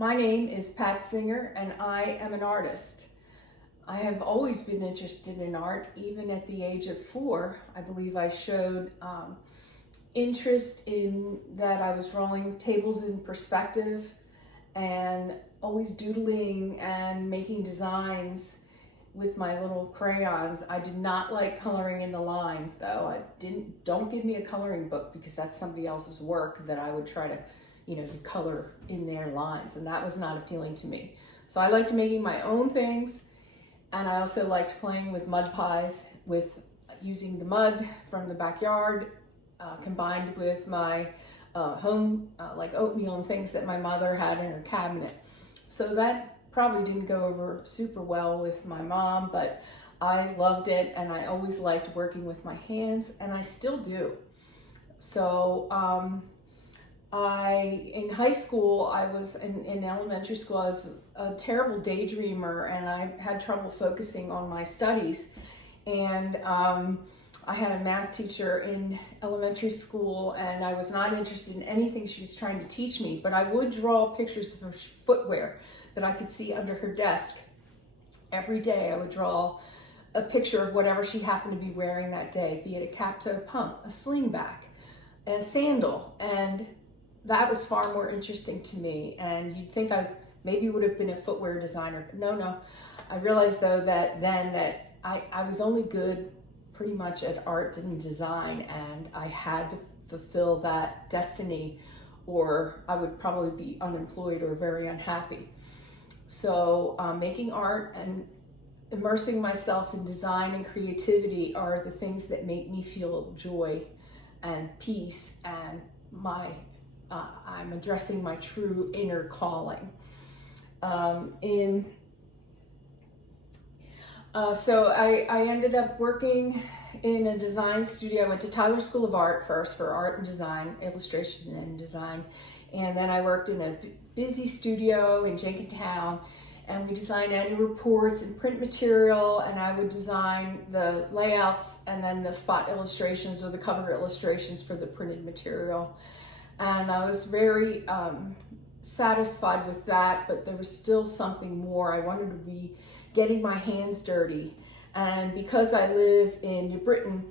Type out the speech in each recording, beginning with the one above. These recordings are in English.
My name is Pat Singer and I am an artist. I have always been interested in art, even at the age of 4. I believe I showed interest in that I was drawing tables in perspective and always doodling and making designs with my little crayons. I did not like coloring in the lines though. Don't give me a coloring book because that's somebody else's work that I would try to color in their lines, and that was not appealing to me. So I liked making my own things, and I also liked playing with mud pies, with using the mud from the backyard combined with my home like oatmeal and things that my mother had in her cabinet. So that probably didn't go over super well with my mom, but I loved it, and I always liked working with my hands, and I still do. So in high school, in elementary school, I was a terrible daydreamer, and I had trouble focusing on my studies. And I had a math teacher in elementary school, and I was not interested in anything she was trying to teach me, but I would draw pictures of her footwear that I could see under her desk. Every day I would draw a picture of whatever she happened to be wearing that day, be it a cap-toe pump, a slingback, a sandal, and that was far more interesting to me. And you'd think I maybe would have been a footwear designer, but no. I realized though that I was only good pretty much at art and design, and I had to fulfill that destiny or I would probably be unemployed or very unhappy. So making art and immersing myself in design and creativity are the things that make me feel joy and peace, and I'm addressing my true inner calling. So I ended up working in a design studio. I went to Tyler School of Art first for art and design, illustration and design. And then I worked in a busy studio in Jenkintown, and we designed annual reports and print material, and I would design the layouts and then the spot illustrations or the cover illustrations for the printed material. And I was very satisfied with that, but there was still something more. I wanted to be getting my hands dirty. And because I live in New Britain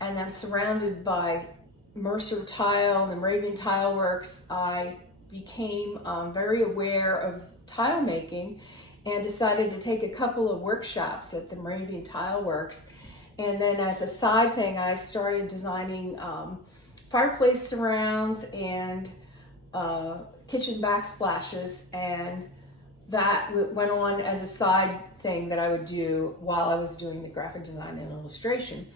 and I'm surrounded by Mercer Tile and the Moravian Tile Works, I became very aware of tile making and decided to take a couple of workshops at the Moravian Tile Works. And then as a side thing, I started designing fireplace surrounds and kitchen backsplashes, and that went on as a side thing that I would do while I was doing the graphic design and illustration.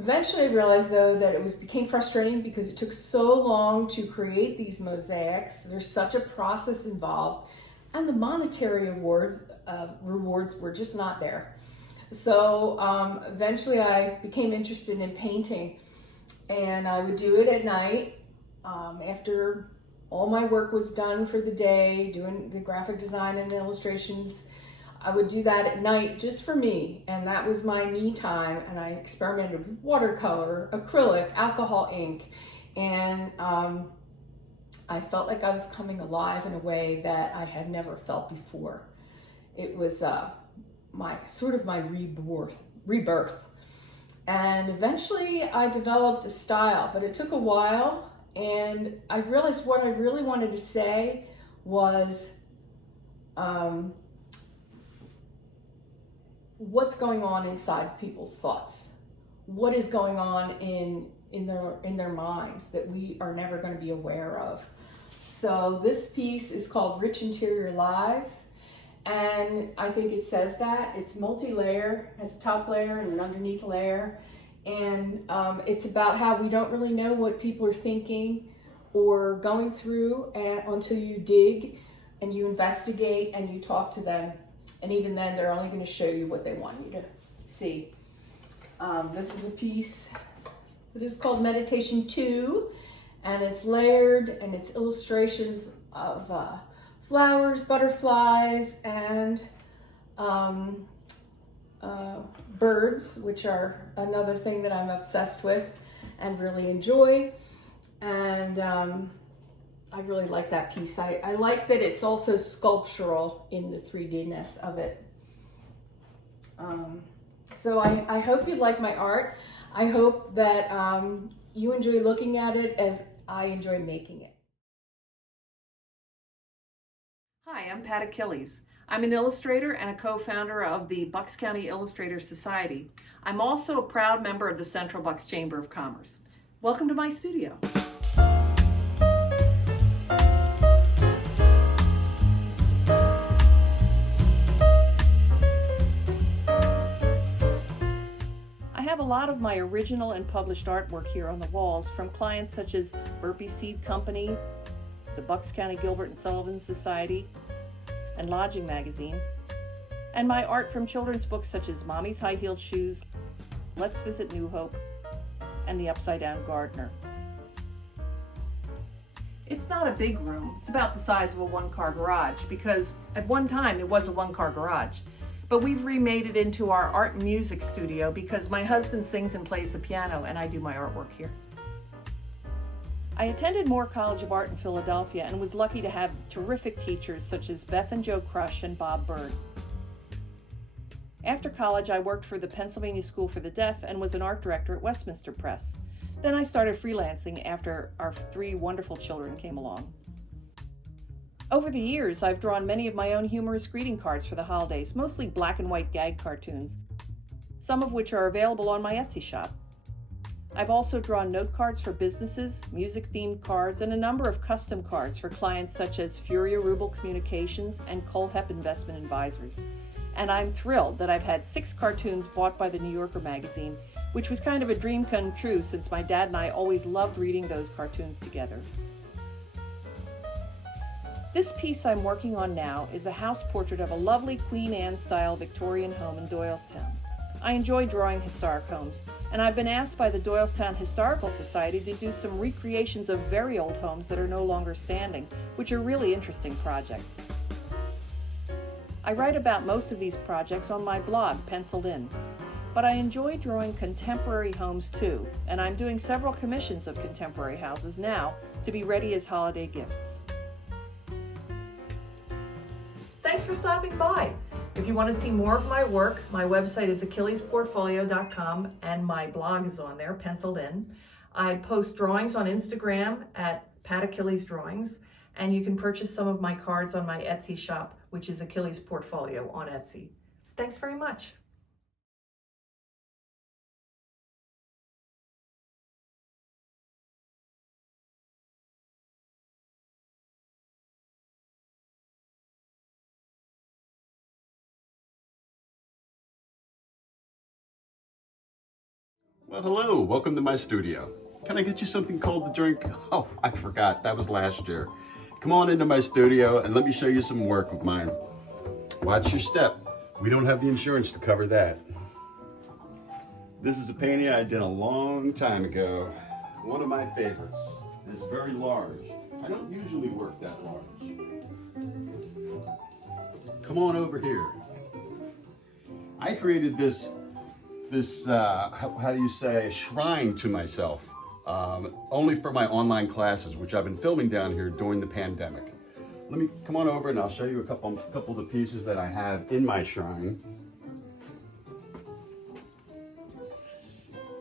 Eventually I realized though that it became frustrating because it took so long to create these mosaics. There's such a process involved, and the monetary rewards were just not there. So eventually I became interested in painting, and I would do it at night after all my work was done for the day, doing the graphic design and the illustrations. I would do that at night just for me, and that was my me time. And I experimented with watercolor, acrylic, alcohol ink, and I felt like I was coming alive in a way that I had never felt before. It was my rebirth. And eventually I developed a style, but it took a while, and I realized what I really wanted to say was what's going on inside people's thoughts. What is going on in their minds that we are never going to be aware of. So this piece is called Rich Interior Lives, and I think it says that. It's multi-layer, has a top layer and an underneath layer, and it's about how we don't really know what people are thinking or going through until you dig and you investigate and you talk to them. And even then, they're only going to show you what they want you to see. This is a piece that is called Meditation 2, and it's layered, and it's illustrations of flowers, butterflies, and birds, which are another thing that I'm obsessed with and really enjoy. And I really like that piece. I like that it's also sculptural in the 3D-ness of it. So I hope you like my art. I hope that you enjoy looking at it as I enjoy making it. Hi, I'm Pat Achilles. I'm an illustrator and a co-founder of the Bucks County Illustrators Society. I'm also a proud member of the Central Bucks Chamber of Commerce. Welcome to my studio. I have a lot of my original and published artwork here on the walls from clients such as Burpee Seed Company, the Bucks County Gilbert and Sullivan Society, and Lodging Magazine, and my art from children's books such as Mommy's High-Heeled Shoes, Let's Visit New Hope, and The Upside Down Gardener. It's not a big room. It's about the size of a one-car garage because at one time it was a one-car garage. But we've remade it into our art and music studio because my husband sings and plays the piano and I do my artwork here. I attended Moore College of Art in Philadelphia and was lucky to have terrific teachers such as Beth and Joe Crush and Bob Bird. After college, I worked for the Pennsylvania School for the Deaf and was an art director at Westminster Press. Then I started freelancing after our 3 wonderful children came along. Over the years, I've drawn many of my own humorous greeting cards for the holidays, mostly black and white gag cartoons, some of which are available on my Etsy shop. I've also drawn note cards for businesses, music-themed cards, and a number of custom cards for clients such as Furia Rubel Communications and Kohlhepp Investment Advisors. And I'm thrilled that I've had 6 cartoons bought by the New Yorker magazine, which was kind of a dream come true since my dad and I always loved reading those cartoons together. This piece I'm working on now is a house portrait of a lovely Queen Anne-style Victorian home in Doylestown. I enjoy drawing historic homes, and I've been asked by the Doylestown Historical Society to do some recreations of very old homes that are no longer standing, which are really interesting projects. I write about most of these projects on my blog, Penciled In, but I enjoy drawing contemporary homes too, and I'm doing several commissions of contemporary houses now to be ready as holiday gifts. Thanks for stopping by. If you want to see more of my work, my website is achillesportfolio.com and my blog is on there, Penciled In. I post drawings on Instagram at Pat Achilles Drawings, and you can purchase some of my cards on my Etsy shop, which is Achilles Portfolio on Etsy. Thanks very much. Well, hello, welcome to my studio. Can I get you something cold to drink? Oh, I forgot, that was last year. Come on into my studio and let me show you some work of mine. Watch your step. We don't have the insurance to cover that. This is a painting I did a long time ago. One of my favorites. It's very large. I don't usually work that large. Come on over here. I created this how do you say, shrine to myself, only for my online classes, which I've been filming down here during the pandemic. Let me come on over and I'll show you a couple of the pieces that I have in my shrine.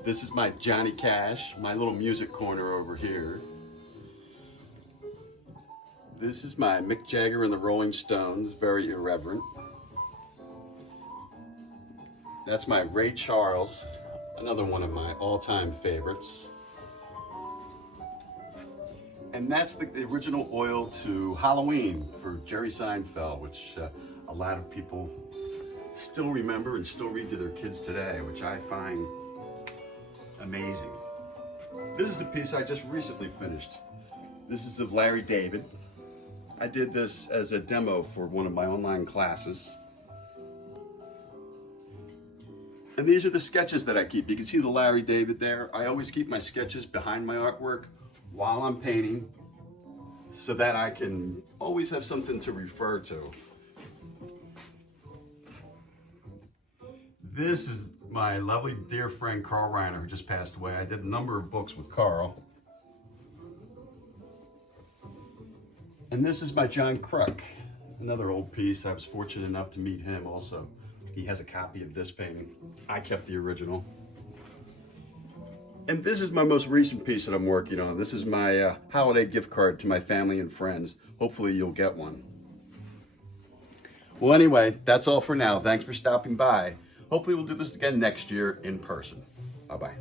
This is my Johnny Cash, my little music corner over here. This is my Mick Jagger and the Rolling Stones, very irreverent. That's my Ray Charles, another one of my all-time favorites. And that's the original oil to Halloween for Jerry Seinfeld, which a lot of people still remember and still read to their kids today, which I find amazing. This is a piece I just recently finished. This is of Larry David. I did this as a demo for one of my online classes. And these are the sketches that I keep. You can see the Larry David there. I always keep my sketches behind my artwork while I'm painting so that I can always have something to refer to. This is my lovely dear friend Carl Reiner, who just passed away. I did a number of books with Carl. And this is my John Kruk, another old piece. I was fortunate enough to meet him also. He has a copy of this painting. I kept the original. And this is my most recent piece that I'm working on. This is my holiday gift card to my family and friends. Hopefully you'll get one. Well, anyway, that's all for now. Thanks for stopping by. Hopefully we'll do this again next year in person. Bye-bye.